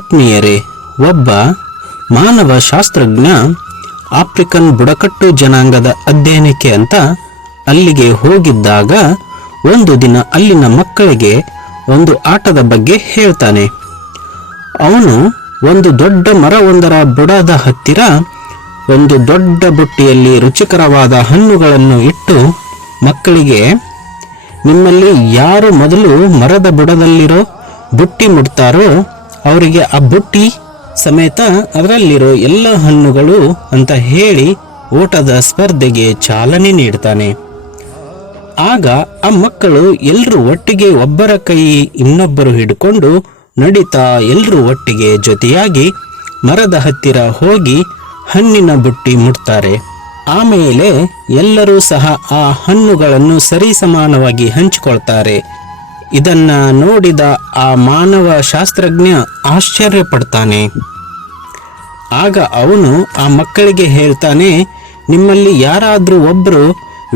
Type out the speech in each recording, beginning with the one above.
ಆತ್ಮೀಯರೇ, ಒಬ್ಬ ಮಾನವ ಶಾಸ್ತ್ರಜ್ಞ ಆಫ್ರಿಕನ್ ಬುಡಕಟ್ಟು ಜನಾಂಗದ ಅಧ್ಯಯನಕ್ಕೆ ಅಂತ ಅಲ್ಲಿಗೆ ಹೋಗಿದ್ದಾಗ ಒಂದು ದಿನ ಅಲ್ಲಿನ ಮಕ್ಕಳಿಗೆ ಒಂದು ಆಟದ ಬಗ್ಗೆ ಹೇಳ್ತಾನೆ. ಅವನು ಒಂದು ದೊಡ್ಡ ಮರವೊಂದರ ಬುಡದ ಹತ್ತಿರ ಒಂದು ದೊಡ್ಡ ಬುಟ್ಟಿಯಲ್ಲಿ ರುಚಿಕರವಾದ ಹಣ್ಣುಗಳನ್ನು ಇಟ್ಟು ಮಕ್ಕಳಿಗೆ, ನಿಮ್ಮಲ್ಲಿ ಯಾರು ಮೊದಲು ಮರದ ಬುಡದಲ್ಲಿರೋ ಬುಟ್ಟಿ ಮುಟ್ತಾರೋ ಅವರಿಗೆ ಆ ಬುಟ್ಟಿ ಸಮೇತ ಅದರಲ್ಲಿರೋ ಎಲ್ಲ ಹಣ್ಣುಗಳು ಅಂತ ಹೇಳಿ ಓಟದ ಸ್ಪರ್ಧೆಗೆ ಚಾಲನೆ ನೀಡ್ತಾನೆ. ಆಗ ಆ ಮಕ್ಕಳು ಎಲ್ಲರೂ ಒಟ್ಟಿಗೆ ಒಬ್ಬರ ಕೈ ಇನ್ನೊಬ್ಬರು ಹಿಡ್ಕೊಂಡು ನಡೀತಾ ಎಲ್ಲರೂ ಒಟ್ಟಿಗೆ ಜೊತೆಯಾಗಿ ಮರದ ಹತ್ತಿರ ಹೋಗಿ ಹಣ್ಣಿನ ಬುಟ್ಟಿ ಮುಟ್ತಾರೆ. ಆಮೇಲೆ ಎಲ್ಲರೂ ಸಹ ಆ ಹಣ್ಣುಗಳನ್ನು ಸರಿಸಮಾನವಾಗಿ ಹಂಚಿಕೊಳ್ತಾರೆ. ಇದನ್ನ ನೋಡಿದ ಆ ಮಾನವ ಶಾಸ್ತ್ರಜ್ಞ ಆಶ್ಚರ್ಯ ಪಡ್ತಾನೆ. ಆಗ ಅವನು ಆ ಮಕ್ಕಳಿಗೆ ಹೇಳ್ತಾನೆ, ನಿಮ್ಮಲ್ಲಿ ಯಾರಾದ್ರೂ ಒಬ್ರು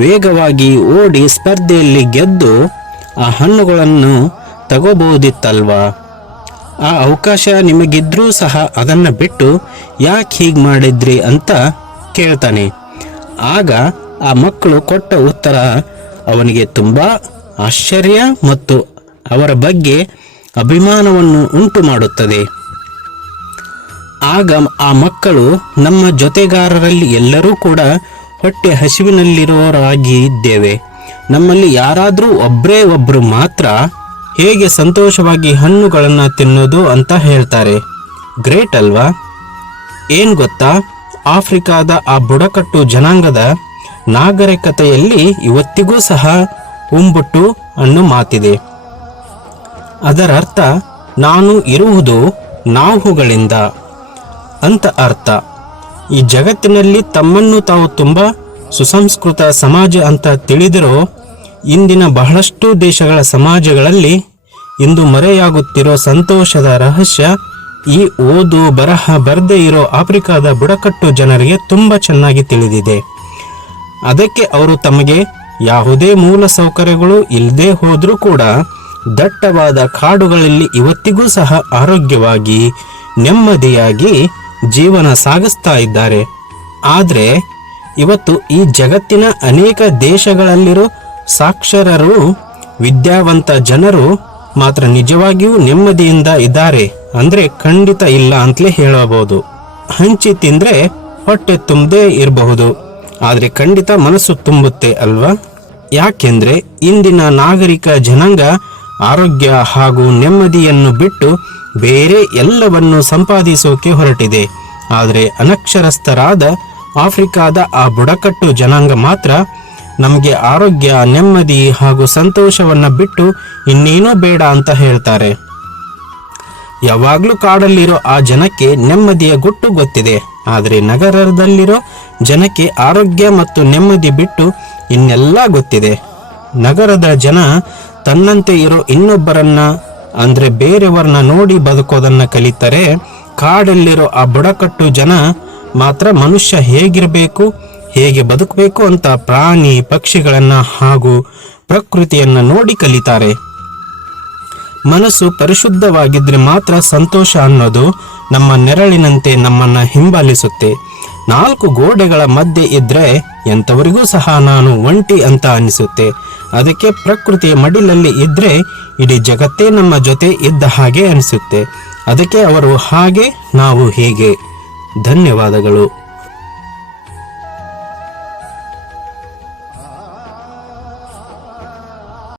ವೇಗವಾಗಿ ಓಡಿ ಸ್ಪರ್ಧೆಯಲ್ಲಿ ಗೆದ್ದು ಆ ಹಣ್ಣುಗಳನ್ನು ತಗೋಬಹುದಿತ್ತಲ್ವಾ? ಆ ಅವಕಾಶ ನಿಮಗಿದ್ರೂ ಸಹ ಅದನ್ನ ಬಿಟ್ಟು ಯಾಕೆ ಹೀಗೆ ಮಾಡಿದ್ರಿ ಅಂತ ಕೇಳ್ತಾನೆ. ಆಗ ಆ ಮಕ್ಕಳು ಕೊಟ್ಟ ಉತ್ತರ ಅವನಿಗೆ ತುಂಬಾ ಆಶ್ಚರ್ಯ ಮತ್ತು ಅವರ ಬಗ್ಗೆ ಅಭಿಮಾನವನ್ನು ಉಂಟು ಮಾಡುತ್ತದೆ. ಆಗ ಆ ಮಕ್ಕಳು, ನಮ್ಮ ಜೊತೆಗಾರರಲ್ಲಿ ಎಲ್ಲರೂ ಕೂಡ ಹೊಟ್ಟೆ ಹಸಿವಿನಲ್ಲಿರೋರಾಗಿ ಇದ್ದೇವೆ, ನಮ್ಮಲ್ಲಿ ಯಾರಾದರೂ ಒಬ್ಬರೇ ಒಬ್ಬರು ಮಾತ್ರ ಹೇಗೆ ಸಂತೋಷವಾಗಿ ಹಣ್ಣುಗಳನ್ನು ತಿನ್ನೋದು ಅಂತ ಹೇಳ್ತಾರೆ. ಗ್ರೇಟ್ ಅಲ್ವಾ? ಏನ್ ಗೊತ್ತಾ, ಆಫ್ರಿಕಾದ ಆ ಬುಡಕಟ್ಟು ಜನಾಂಗದ ನಾಗರಿಕತೆಯಲ್ಲಿ ಇವತ್ತಿಗೂ ಸಹ ಉಂಬುಟ್ಟು ಅನ್ನೋ ಮಾತಿದೆ. ಅದರರ್ಥ ನಾನು ಇರುವುದು ನಾವುಗಳಿಂದ ಅಂತ ಅರ್ಥ. ಈ ಜಗತ್ತಿನಲ್ಲಿ ತಮ್ಮನ್ನು ತಾವು ತುಂಬಾ ಸುಸಂಸ್ಕೃತ ಸಮಾಜ ಅಂತ ತಿಳಿದಿರೋ ಇಂದಿನ ಬಹಳಷ್ಟು ದೇಶಗಳ ಸಮಾಜಗಳಲ್ಲಿ ಇಂದು ಮರೆಯಾಗುತ್ತಿರೋ ಸಂತೋಷದ ರಹಸ್ಯ ಈ ಓದು ಬರಹ ಬರದೇ ಇರೋ ಆಫ್ರಿಕಾದ ಬುಡಕಟ್ಟು ಜನರಿಗೆ ತುಂಬಾ ಚೆನ್ನಾಗಿ ತಿಳಿದಿದೆ. ಅದಕ್ಕೆ ಅವರು ತಮಗೆ ಯಾವುದೇ ಮೂಲ ಸೌಕರ್ಯಗಳು ಇಲ್ಲದೆ ಹೋದ್ರೂ ಕೂಡ ದಟ್ಟವಾದ ಕಾಡುಗಳಲ್ಲಿ ಇವತ್ತಿಗೂ ಸಹ ಆರೋಗ್ಯವಾಗಿ ನೆಮ್ಮದಿಯಾಗಿ ಜೀವನ ಸಾಗಿಸ್ತಾ ಇದ್ದಾರೆ. ಆದರೆ ಇವತ್ತು ಈ ಜಗತ್ತಿನ ಅನೇಕ ದೇಶಗಳಲ್ಲಿರೋ ಸಾಕ್ಷರರು, ವಿದ್ಯಾವಂತ ಜನರು ಮಾತ್ರ ನಿಜವಾಗಿಯೂ ನೆಮ್ಮದಿಯಿಂದ ಇದ್ದಾರೆ ಅಂದ್ರೆ ಖಂಡಿತ ಇಲ್ಲ ಅಂತಲೇ ಹೇಳಬಹುದು. ಹಂಚಿ ತಿಂದ್ರೆ ಹೊಟ್ಟೆ ತುಂಬದೇ ಇರಬಹುದು, ಆದ್ರೆ ಖಂಡಿತ ಮನಸ್ಸು ತುಂಬುತ್ತೆ ಅಲ್ವಾ? ಯಾಕೆಂದ್ರೆ ಇಂದಿನ ನಾಗರಿಕ ಜನಾಂಗ ಆರೋಗ್ಯ ಹಾಗೂ ನೆಮ್ಮದಿಯನ್ನು ಬಿಟ್ಟು ಬೇರೆ ಎಲ್ಲವನ್ನು ಸಂಪಾದಿಸೋಕೆ ಹೊರಟಿದೆ. ಆದರೆ ಅನಕ್ಷರಸ್ಥರಾದ ಆಫ್ರಿಕಾದ ಆ ಬುಡಕಟ್ಟು ಜನಾಂಗ ಮಾತ್ರ ನಮಗೆ ಆರೋಗ್ಯ, ನೆಮ್ಮದಿ ಹಾಗೂ ಸಂತೋಷವನ್ನ ಬಿಟ್ಟು ಇನ್ನೇನೂ ಬೇಡ ಅಂತ ಹೇಳ್ತಾರೆ. ಯಾವಾಗ್ಲೂ ಕಾಡಲ್ಲಿರೋ ಆ ಜನಕ್ಕೆ ನೆಮ್ಮದಿಯ ಗುಟ್ಟು ಗೊತ್ತಿದೆ, ಆದರೆ ನಗರದಲ್ಲಿರೋ ಜನಕ್ಕೆ ಆರೋಗ್ಯ ಮತ್ತು ನೆಮ್ಮದಿ ಬಿಟ್ಟು ಇನ್ನೆಲ್ಲ ಗೊತ್ತಿದೆ. ನಗರದ ಜನ ತನ್ನಂತೆ ಇರೋ ಇನ್ನೊಬ್ಬರನ್ನ ಅಂದ್ರೆ ಬೇರೆಯವರನ್ನ ನೋಡಿ ಬದುಕೋದನ್ನ ಕಲಿತಾರೆ. ಕಾಡಲ್ಲಿರೋ ಆ ಬುಡಕಟ್ಟು ಜನ ಮಾತ್ರ ಮನುಷ್ಯ ಹೇಗಿರಬೇಕು, ಹೇಗೆ ಬದುಕಬೇಕು ಅಂತ ಪ್ರಾಣಿ ಪಕ್ಷಿಗಳನ್ನ ಹಾಗೂ ಪ್ರಕೃತಿಯನ್ನ ನೋಡಿ ಕಲಿತಾರೆ. ಮನಸ್ಸು ಪರಿಶುದ್ಧವಾಗಿದ್ರೆ ಮಾತ್ರ ಸಂತೋಷ ಅನ್ನೋದು ನಮ್ಮ ನೆರಳಿನಂತೆ ನಮ್ಮನ್ನ ಹಿಂಬಾಲಿಸುತ್ತೆ. 4 ಗೋಡೆಗಳ ಮಧ್ಯೆ ಇದ್ರೆ ಎಂಥವರಿಗೂ ಸಹ ನಾನು ಒಂಟಿ ಅಂತ ಅನಿಸುತ್ತೆ. ಅದಕ್ಕೆ ಪ್ರಕೃತಿಯ ಮಡಿಲಲ್ಲಿ ಇದ್ರೆ ಇಡೀ ಜಗತ್ತೇ ನಮ್ಮ ಜೊತೆ ಇದ್ದ ಹಾಗೆ ಅನಿಸುತ್ತೆ. ಅದಕ್ಕೆ ಅವರು ಹಾಗೆ, ನಾವು ಹೀಗೆ. ಧನ್ಯವಾದಗಳು.